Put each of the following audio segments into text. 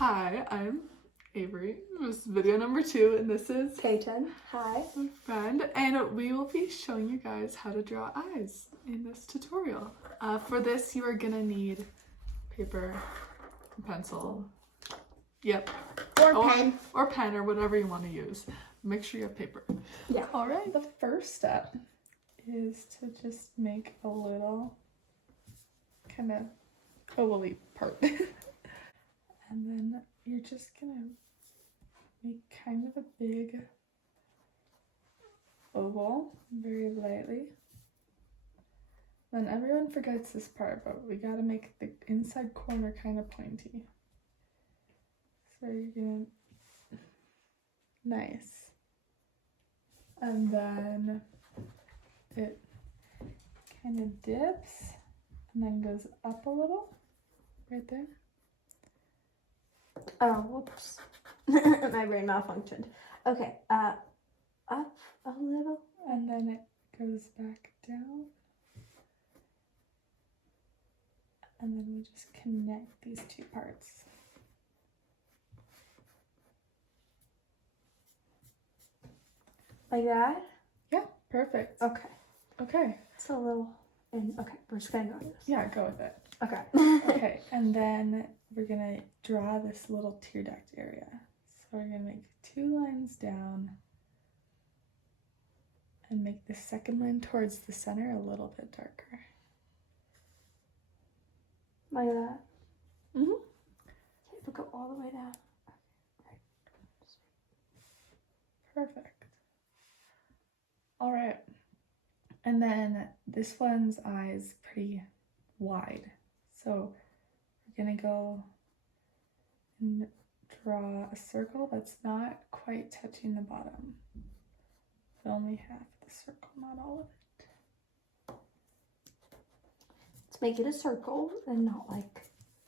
Hi, I'm Avery. This is video number 2, and this is Peyton. Hi. my friend, and we will be showing you guys how to draw eyes in this tutorial. For this, you are gonna need paper, pencil, yep, or pen, or whatever you want to use. Make sure you have paper. Yeah. All right. The first step is to just make a little kind of ovally part. And then you're just gonna make kind of a big oval very lightly. Then everyone forgets this part, but we gotta make the inside corner kind of pointy. So you're gonna, nice. And then it kind of dips and then goes up a little, right there. Oh, whoops. My brain malfunctioned. Okay, up a little. And then it goes back down. And then we just connect these two parts. Like that? Yeah, perfect. Okay. Okay. It's a little, okay, we're just gonna go with this. Yeah, go with it. Okay. Okay, and then we're gonna draw this little tear duct area. So we're gonna make 2 lines down and make the second line towards the center a little bit darker. Like that? Mm-hmm. Okay, we'll go all the way down. Perfect. All right. And then this one's eye is pretty wide. So we're gonna go and draw a circle that's not quite touching the bottom. But only half the circle, not all of it. Let's make it a circle and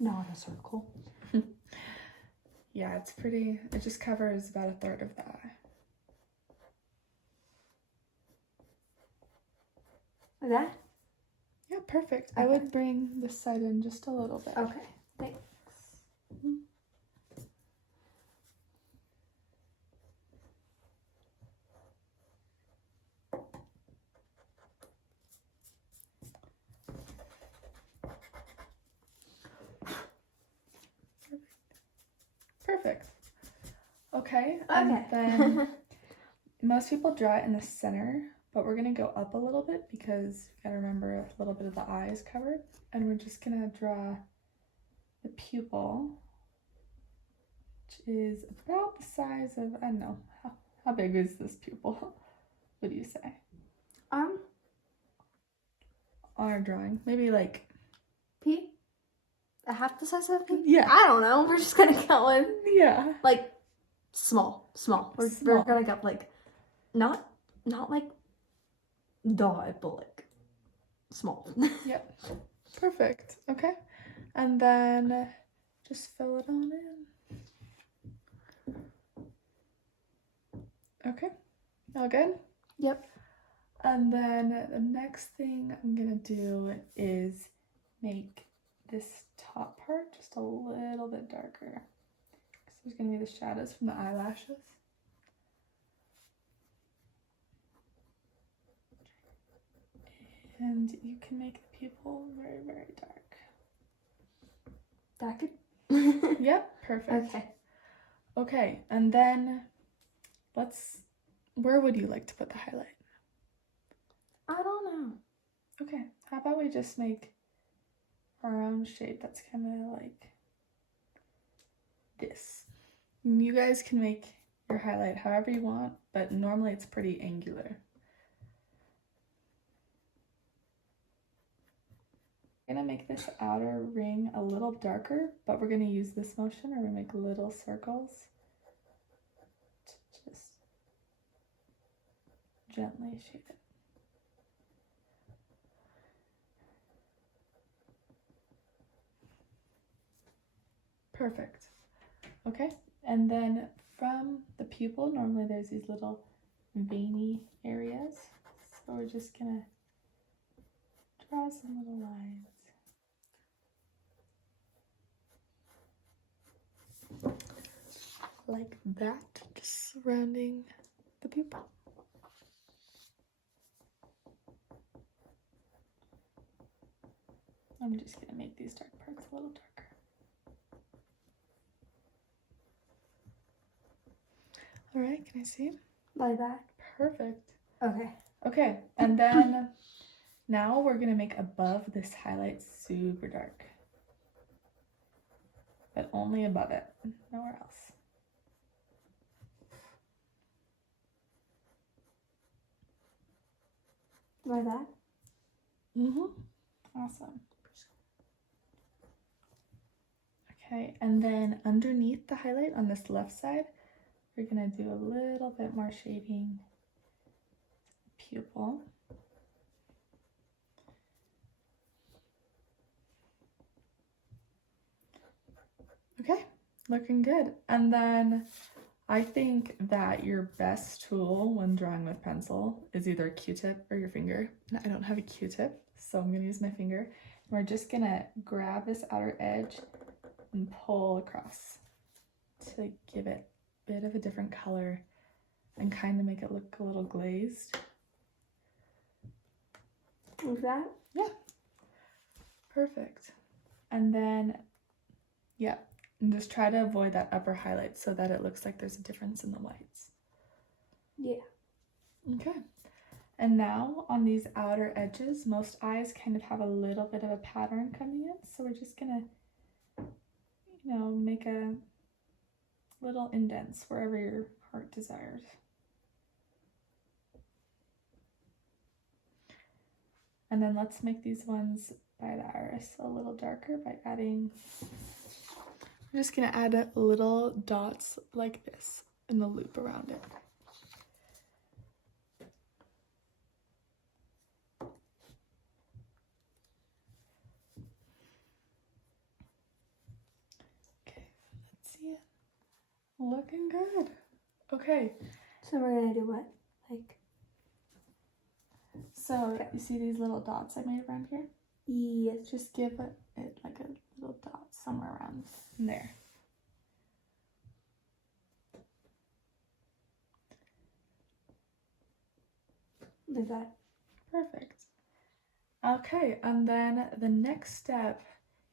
not a circle. Yeah, it's pretty, it just covers about a third of the eye. Like that? Yeah, perfect. Okay. I would bring this side in just a little bit. Okay, thanks. Perfect. Okay, and then most people draw it in the center, but we're gonna go up a little bit because you gotta remember a little bit of the eye is covered. And we're just gonna draw the pupil, which is about the size of, I don't know, how big is this pupil? What do you say? On our drawing, maybe like P? A half the size of a P? Yeah. I don't know. We're just gonna go in yeah. like small. We're Small. gonna go like not like dot, but like small. Yep. Perfect. Okay. And then just fill it on in. Okay. All good? Yep. And then the next thing I'm gonna do is make this top part just a little bit darker. So there's gonna be the shadows from the eyelashes. And you can make the pupil very, very dark. That could. Yep, perfect. Okay. Okay, and then where would you like to put the highlight? I don't know. Okay, how about we just make a round shape that's kind of like this. You guys can make your highlight however you want, but normally it's pretty angular. I'm gonna make this outer ring a little darker, but we're gonna use this motion where we make little circles to just gently shade it. Perfect. Okay, and then from the pupil, normally there's these little veiny areas. So we're just gonna draw some little lines. like that, just surrounding the pupil. I'm just gonna make these dark parts a little darker. All right, can I see? Like that? Perfect. Okay. Okay, and then now we're gonna make above this highlight super dark. But only above it, nowhere else. Like that? Awesome. Okay, and then underneath the highlight on this left side, we're gonna do a little bit more shading pupil. Okay, looking good. And then I think that your best tool when drawing with pencil is either a Q-tip or your finger. And I don't have a Q-tip, so I'm gonna use my finger. And we're just gonna grab this outer edge and pull across to give it a bit of a different color and kind of make it look a little glazed. Like that? Yeah, perfect. And then, yeah, and just try to avoid that upper highlight so that it looks like there's a difference in the whites. Yeah. Okay. And now on these outer edges, most eyes kind of have a little bit of a pattern coming in. So we're just gonna, make a little indents wherever your heart desires. And then let's make these ones by the iris a little darker by adding, we're just gonna add little dots like this in the loop around it. Okay, let's see it. Looking good. Okay. So we're gonna do what? Like, So you see these little dots I made around here? yes. Just give it like a little dot somewhere around there. Like that? Perfect. Okay, and then the next step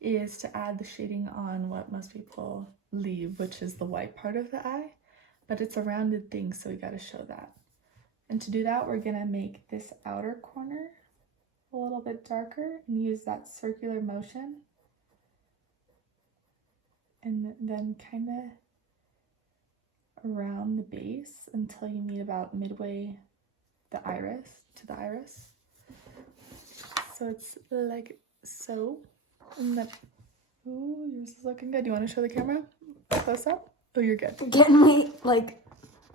is to add the shading on what most people leave, which is the white part of the eye, but it's a rounded thing, so we got to show that. And to do that, we're gonna make this outer corner a little bit darker and use that circular motion, and then kind of around the base until you meet about midway the iris to the iris. So it's like so. And then, ooh, yours is looking good. Do you want to show the camera close up? Oh, you're good. Can we, like,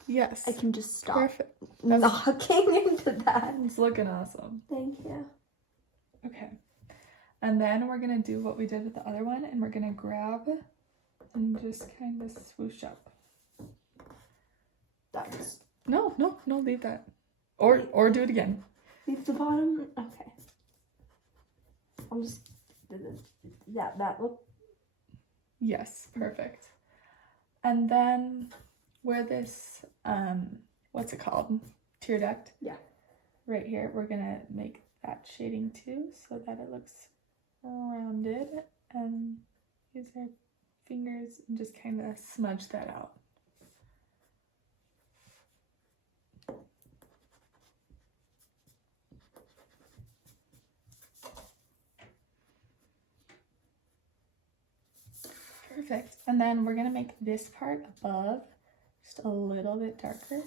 Yes. I can just stop Perfect. knocking into that. It's looking awesome. Thank you. Okay. And then we're going to do what we did with the other one, and we're going to grab and just kind of swoosh up. That's No, leave that. Or do it again. leave the bottom. Okay. I'll just do this. Yeah, that look. Yes, perfect. And then where this, what's it called? Tear duct? Yeah. Right here, we're gonna make that shading too so that it looks rounded, and use our fingers and just kind of smudge that out. Perfect. And then we're gonna make this part above just a little bit darker.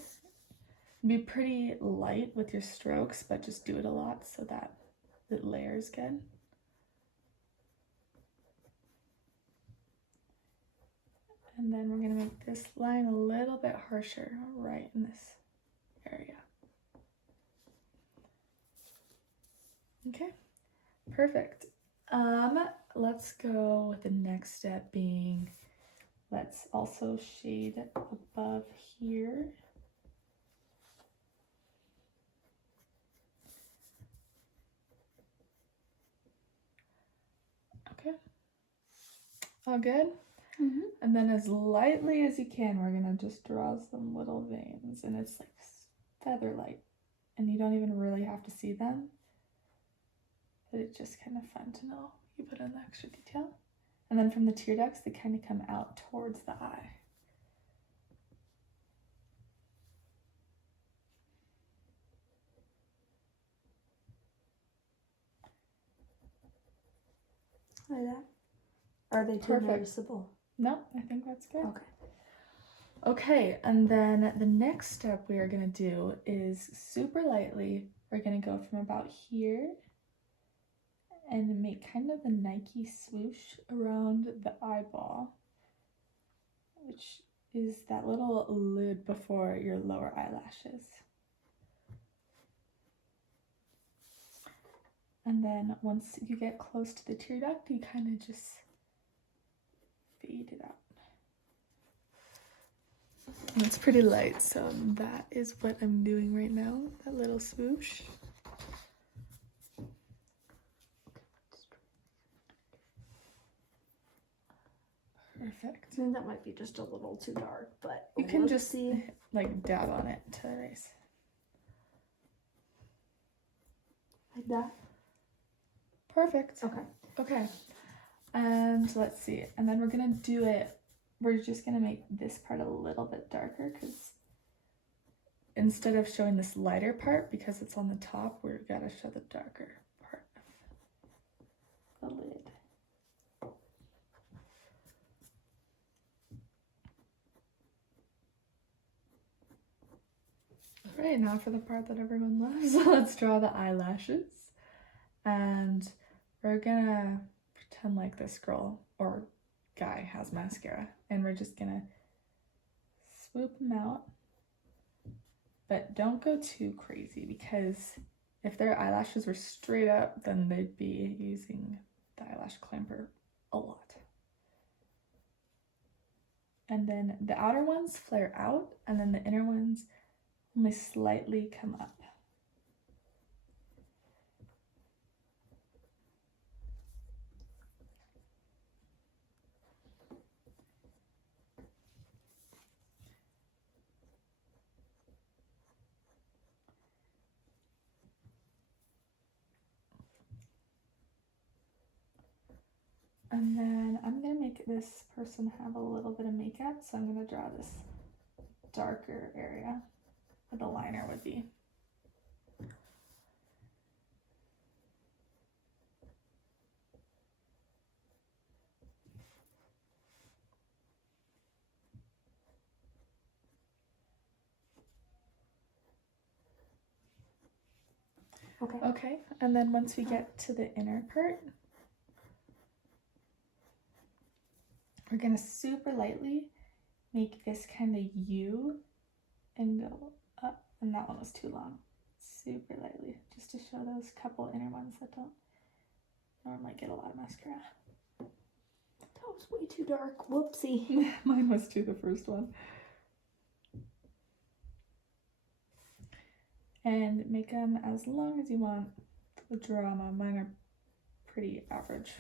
Be pretty light with your strokes, but just do it a lot so that it layers good. And then we're gonna make this line a little bit harsher right in this area. Okay, perfect. Let's go with the next step being, let's also shade above here. Okay, all good. And then as lightly as you can, we're gonna just draw some little veins, and it's like feather light, and you don't even really have to see them, but it's just kind of fun to know you put in the extra detail. And then from the tear ducts, they kind of come out towards the eye. Like that? Are they too Perfect. noticeable? No, I think that's good. Okay. Okay, and then the next step we are gonna do is super lightly, we're gonna go from about here and make kind of a Nike swoosh around the eyeball, which is that little lid before your lower eyelashes. And then once you get close to the tear duct, you kind of just fade it out. And it's pretty light, so that is what I'm doing right now, that little swoosh. Perfect. I think that might be just a little too dark, but You can just see. like dab on it to erase. Like that? Perfect. Okay. Okay. And let's see. And then we're gonna do it. We're just gonna make this part a little bit darker because instead of showing this lighter part, because it's on the top, we're gotta show the darker part of the lid. All right, now for the part that everyone loves. Let's draw the eyelashes. And we're gonna pretend like this girl or guy has mascara, and we're just gonna swoop them out, but don't go too crazy, because if their eyelashes were straight up, then they'd be using the eyelash clamper a lot. And then the outer ones flare out, and then the inner ones only slightly come up. And then I'm gonna make this person have a little bit of makeup, so I'm gonna draw this darker area where the liner would be. Okay. Okay, and then once we get to the inner part, we're gonna super lightly make this kind of U and go up, and that one was too long. Super lightly, just to show those couple inner ones that don't normally get a lot of mascara. That was way too dark. Whoopsie. Mine was too, the first one. And make them as long as you want the drama. Mine are pretty average.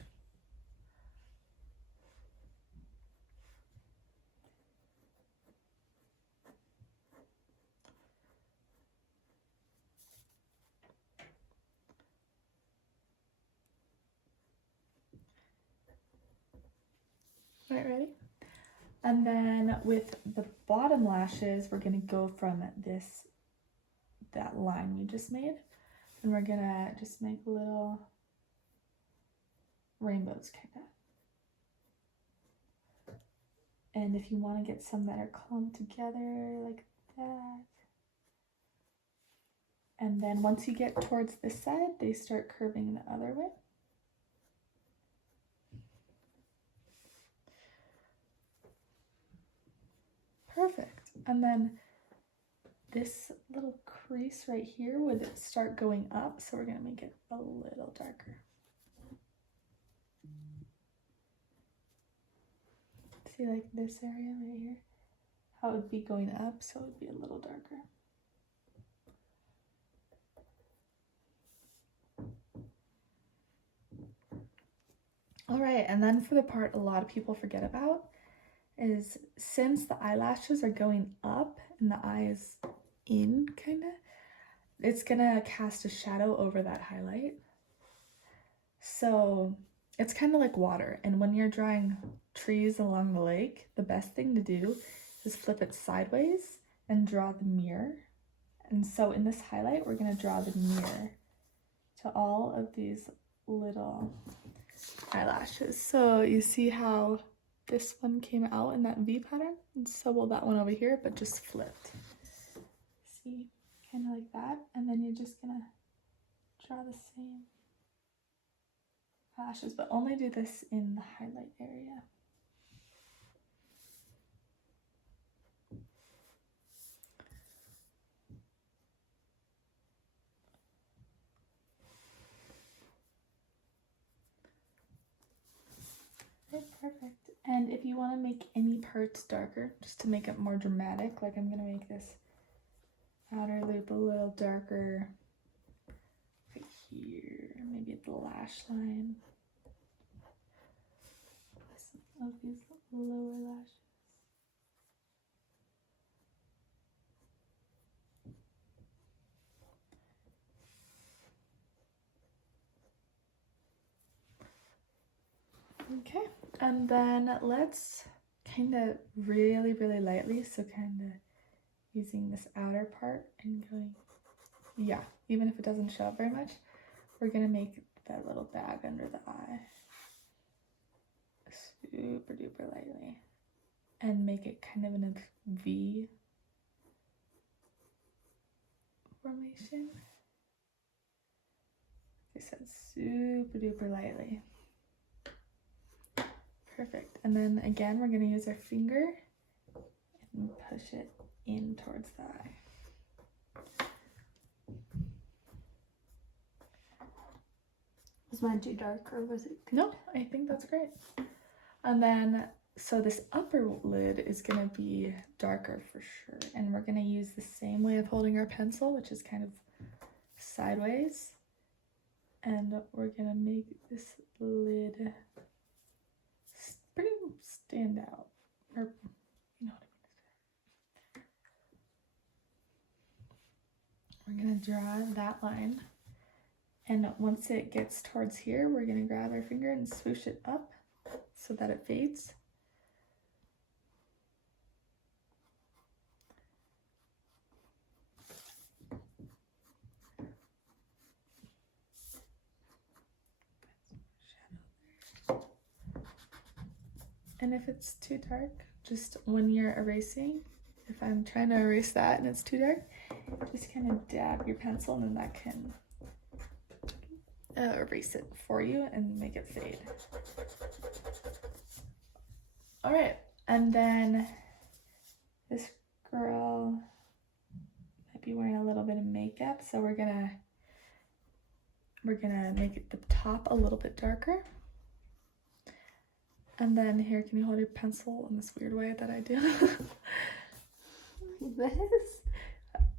All right, ready? And then with the bottom lashes, we're gonna go from that line we just made, and we're gonna just make little rainbows, kind of. And if you want to get some that are clumped together like that, and then once you get towards this side, they start curving the other way. Perfect. And then this little crease right here would start going up, so we're gonna make it a little darker. See, like this area right here, how it would be going up, so it would be a little darker. All right, and then for the part a lot of people forget about is since the eyelashes are going up and the eye is in, kind of, it's gonna cast a shadow over that highlight. So it's kind of like water, and when you're drawing trees along the lake, the best thing to do is flip it sideways and draw the mirror. And so in this highlight, we're gonna draw the mirror to all of these little eyelashes. So you see how this one came out in that V pattern, and so will that one over here, but just flipped. See, kind of like that, and then you're just gonna draw the same eyelashes, but only do this in the highlight area. Okay, perfect. And if you want to make any parts darker, just to make it more dramatic, like I'm gonna make this outer loop a little darker right here, maybe at the lash line. Some of these lower lashes. Okay, and then let's kind of really lightly, so kind of using this outer part and going, yeah, even if it doesn't show up very much, we're gonna make that little bag under the eye super duper lightly and make it kind of in a V formation. Like I said, super duper lightly. Perfect. And then again, we're going to use our finger and push it in towards the eye. Was mine too dark or was it good? No, I think that's great. And then, so this upper lid is going to be darker for sure. And we're going to use the same way of holding our pencil, which is kind of sideways. And we're going to make this lid pretty stand out, or you know what I mean. We're gonna draw that line, and once it gets towards here, we're gonna grab our finger and swoosh it up so that it fades. And if it's too dark, just when you're erasing, if I'm trying to erase that and it's too dark, just kind of dab your pencil and then that can erase it for you and make it fade. All right, and then this girl might be wearing a little bit of makeup, so we're gonna make it the top a little bit darker. And then here, can you hold your pencil in this weird way that I do? This?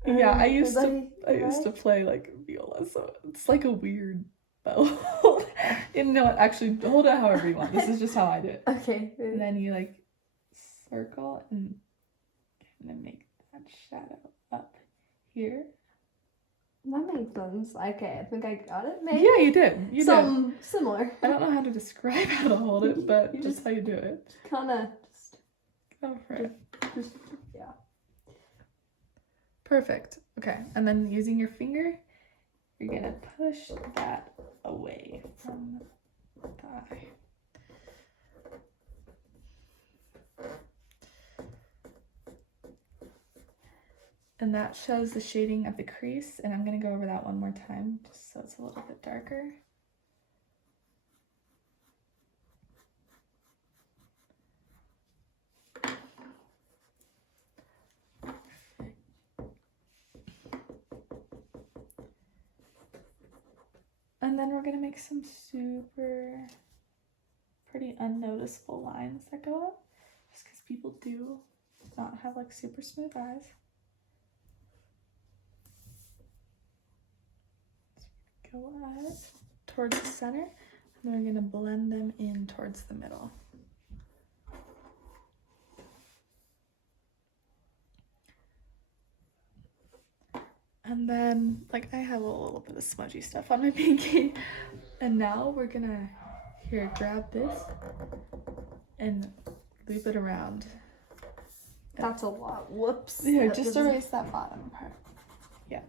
Yeah, I used to play like viola, so it's like a weird bow. And no, actually, hold it however you want. This is just how I do it. Okay. And then you like circle and kind of make that shadow up here. That makes sense. Okay, I think I got it. Maybe. Yeah, you did. You did. did. Similar. I don't know how to describe how to hold it, but You just how you do it. Kind of just. Go for it. Yeah. Perfect. Okay, and then using your finger, you're gonna push that away from the eye. And that shows the shading of the crease, and I'm gonna go over that one more time just so it's a little bit darker. And then we're gonna make some super pretty unnoticeable lines that go up, just because people do not have like super smooth eyes. So go up towards the center, and then we're gonna blend them in towards the middle. And then, like, I have a little bit of smudgy stuff on my pinky. And now we're gonna, here, grab this and loop it around. That's a lot. Whoops. Here, just erase that bottom part. Yeah.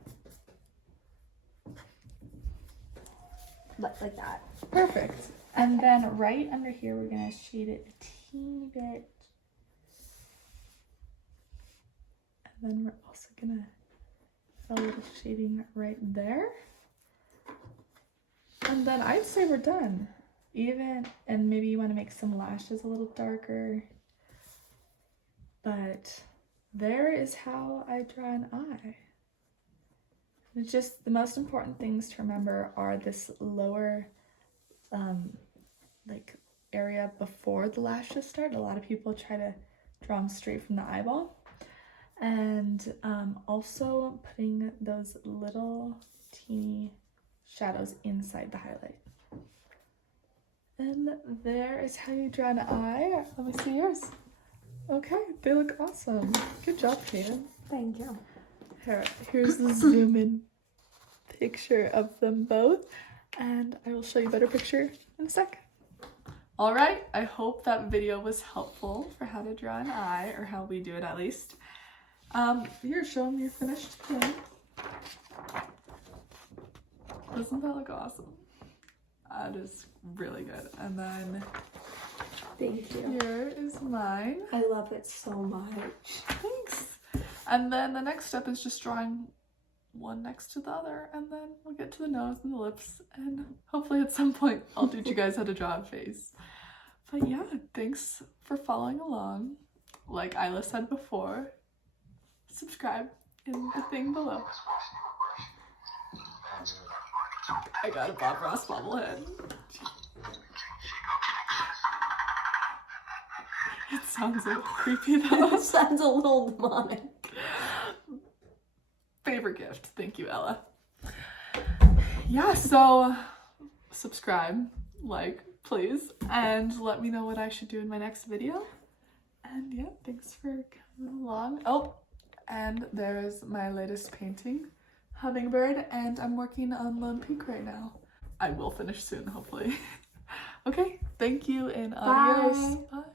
Like that. Perfect. And then right under here, we're gonna shade it a teeny bit. And then we're also gonna add a little shading right there. And then I'd say we're done. Even, and maybe you want to make some lashes a little darker. But there is how I draw an eye. It's just the most important things to remember are this lower like area before the lashes start. A lot of people try to draw them straight from the eyeball. And also putting those little teeny shadows inside the highlight. And there is how you draw an eye. Let me see yours. Okay, they look awesome. Good job, Kaden. Thank you. Here's the zoom in picture of them both. And I will show you a better picture in a sec. All right, I hope that video was helpful for how to draw an eye, or how we do it at least. Here, show them your finished thing. Doesn't that look awesome? That is really good. And then Thank you. here is mine. I love it so much. Thanks. And then the next step is just drawing one next to the other, and then we'll get to the nose and the lips, and hopefully at some point I'll teach you guys how to draw a face. But yeah, thanks for following along. Like Isla said before, subscribe in the thing below. I got a Bob Ross bobblehead. It sounds a little creepy though. It sounds a little demonic. Favorite gift. Thank you, Ella. Yeah, so subscribe, like, please, and let me know what I should do in my next video. And yeah, thanks for coming along. Oh, and there's my latest painting, Hummingbird, and I'm working on Lone Peak right now. I will finish soon, hopefully. Okay, thank you, and adios. Bye.